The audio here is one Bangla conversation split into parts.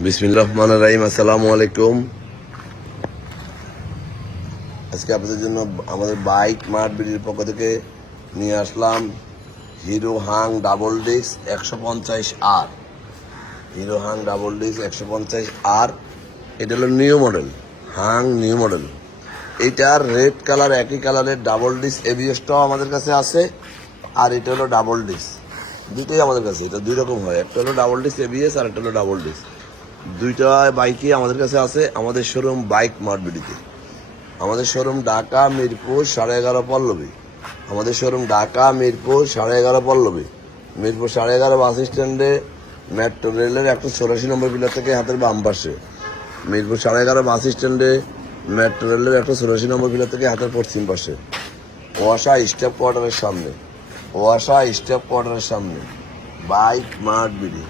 বিসমিল্লাহ রহমান রাহিম, আসসালামু আলাইকুম। আজকে আপনাদের জন্য আমাদের বাইক মার্ট বিডির পক্ষ থেকে নিয়ে আসলাম হিরো হাং ডাবল ডিস্ক একশো পঞ্চাশ আর। হিরো হাং ডাবল ডিস্ক একশো পঞ্চাশ আর। এটা হলো new model, Hunk new model. এটার রেড কালার, একই কালারের ডাবল ডিস্ক এবিএসটাও আমাদের কাছে আছে, আর এটা হলো ডাবল ডিস্ক। দুটোই আমাদের কাছে, এটা দুই রকম হয়, একটা হলো ডাবল ডিস্ক এবিএস আর একটা হলো ডাবল ডিস্ক। দুইটা বাইকই আমাদের কাছে আছে। আমাদের শোরুম বাইক মার্টবিডিতে আমাদের শোরুম ঢাকা, মিরপুর, সাড়ে এগারো পল্লবী। আমাদের শোরুম ঢাকা, মিরপুর, সাড়ে এগারো পল্লবী। মিরপুর সাড়ে এগারো বাস স্ট্যান্ডে, মেট্রো রেলের একশো চৌরাশি নম্বর পিলার থেকে হাতের বাম পাশে। মিরপুর সাড়ে এগারো বাস স্ট্যান্ডে, মেট্রো রেলের একশো চৌরাশি নম্বর পিলার থেকে হাতের পশ্চিম পাশে। ওয়াসা স্টেপ কোয়ার্টারের সামনে। ওয়াসা স্টেপ কোয়ার্টারের সামনে। বাইক মার্ট বিডি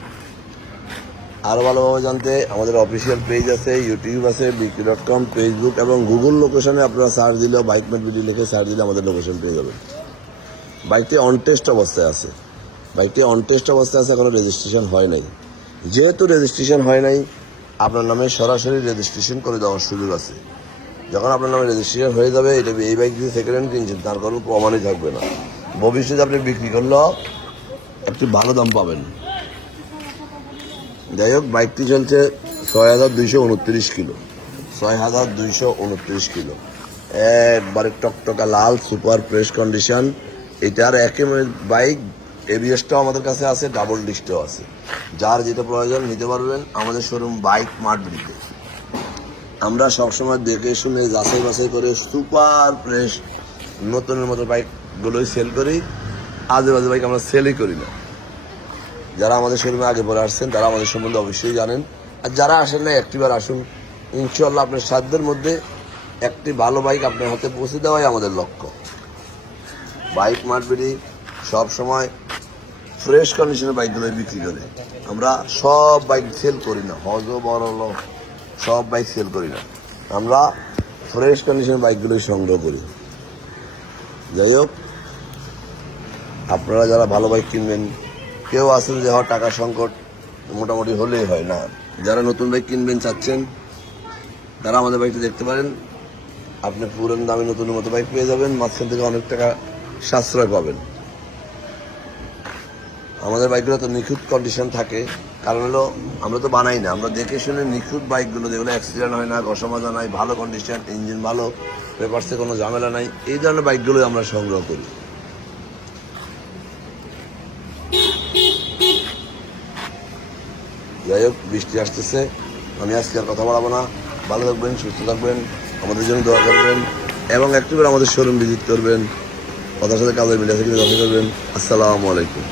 আরও ভালোভাবে জানতে আমাদের অফিসিয়াল পেজ আছে ইউটিউব আছে বিক্রি ডট কম ফেসবুক এবং গুগল লোকেশনে আপনারা সার্চ দিলেও বাইক ম্যাট ভিডিও লিখে সার্চ দিলে আমাদের লোকেশন পেয়ে যাবেন। বাইকটি অন টেস্ট অবস্থায় আছে। বাইকটি অন টেস্ট অবস্থায় আছে, এখনও রেজিস্ট্রেশন হয় নাই। যেহেতু রেজিস্ট্রেশন হয় নাই, আপনার নামে সরাসরি রেজিস্ট্রেশন করে দেওয়ার সুযোগ আছে। যখন আপনার নামে রেজিস্ট্রেশন হয়ে যাবে, এটা এই বাইক যদি সেকেন্ড হ্যান্ড কিনছেন, তার কোনো প্রমাণই থাকবে না। ভবিষ্যতে আপনি বিক্রি করলেও একটু ভালো দাম পাবেন। যাই হোক, বাইকটি চলছে ছয় হাজার দুইশো উনত্রিশ কিলো। ছয় হাজার দুইশো উনত্রিশ কিলো। একবারে টকটকা লাল, সুপার, ফ্রেশ কন্ডিশন। এটার একেবারে বাইক, এবিএসটাও আমাদের কাছে আছে, ডাবল ডিস্কটাও আছে। যার যেটা প্রয়োজন, নিতে পারবেন আমাদের শোরুম বাইক মার্টবিতে আমরা সবসময় দেখে শুনে, যাচাই বাছাই করে সুপার ফ্রেশ, নতুনের মতো বাইকগুলোই সেল করি। আজে বাজে বাইক আমরা সেলই করি না। যারা আমাদের শোরুমে আগে পরে আসছেন, তারা আমাদের সম্বন্ধে অবশ্যই জানেন। আর যারা আসেন না একটিবার আসুন। ইনশাল্লাহ আপনার সাধ্যের মধ্যে একটি ভালো বাইক আপনার হাতে পৌঁছে দেওয়াই আমাদের লক্ষ্য। বাইক মার্কেটে সব সময় ফ্রেশ কন্ডিশনের বাইকগুলো বিক্রি করে। আমরা সব বাইক সেল করি না। হজ বড় সব বাইক সেল করি না। আমরা ফ্রেশ কন্ডিশনের বাইকগুলোই সংগ্রহ করি। যাই হোক, আপনারা যারা ভালো বাইক কিনবেন কেউ আছেন যে হওয়ার টাকা সংকট মোটামুটি হলেই হয় না। যারা নতুন বাইক কিনবেন, চাচ্ছেন, তারা আমাদের বাইকটা দেখতে পারেন। আপনি পুরনো দামে নতুন মতো বাইক পেয়ে যাবেন, মাঝখান থেকে অনেক টাকা সাশ্রয় পাবেন। আমাদের বাইকগুলো তো নিখুঁত কন্ডিশন থাকে। কারণ হলো, আমরা তো বানাই না। আমরা দেখে শুনে নিখুঁত বাইকগুলো যেগুলো অ্যাক্সিডেন্ট হয় না, ঘষামজা নাই, ভালো কন্ডিশন ইঞ্জিন ভালো, পেপারসে কোনো ঝামেলা নাই, এই ধরনের বাইকগুলোই আমরা সংগ্রহ করি। যাই হোক বৃষ্টি আসতেছে। আমি আজকে আর কথা বাড়াবো না। ভালো থাকবেন, সুস্থ থাকবেন, আমাদের জন্য দোয়া করবেন এবং একটু করে আমাদের শোরুম ভিজিট করবেন। কথার সাথে কাজের মিলে থেকে দেখা করবেন। আসসালামু আলাইকুম।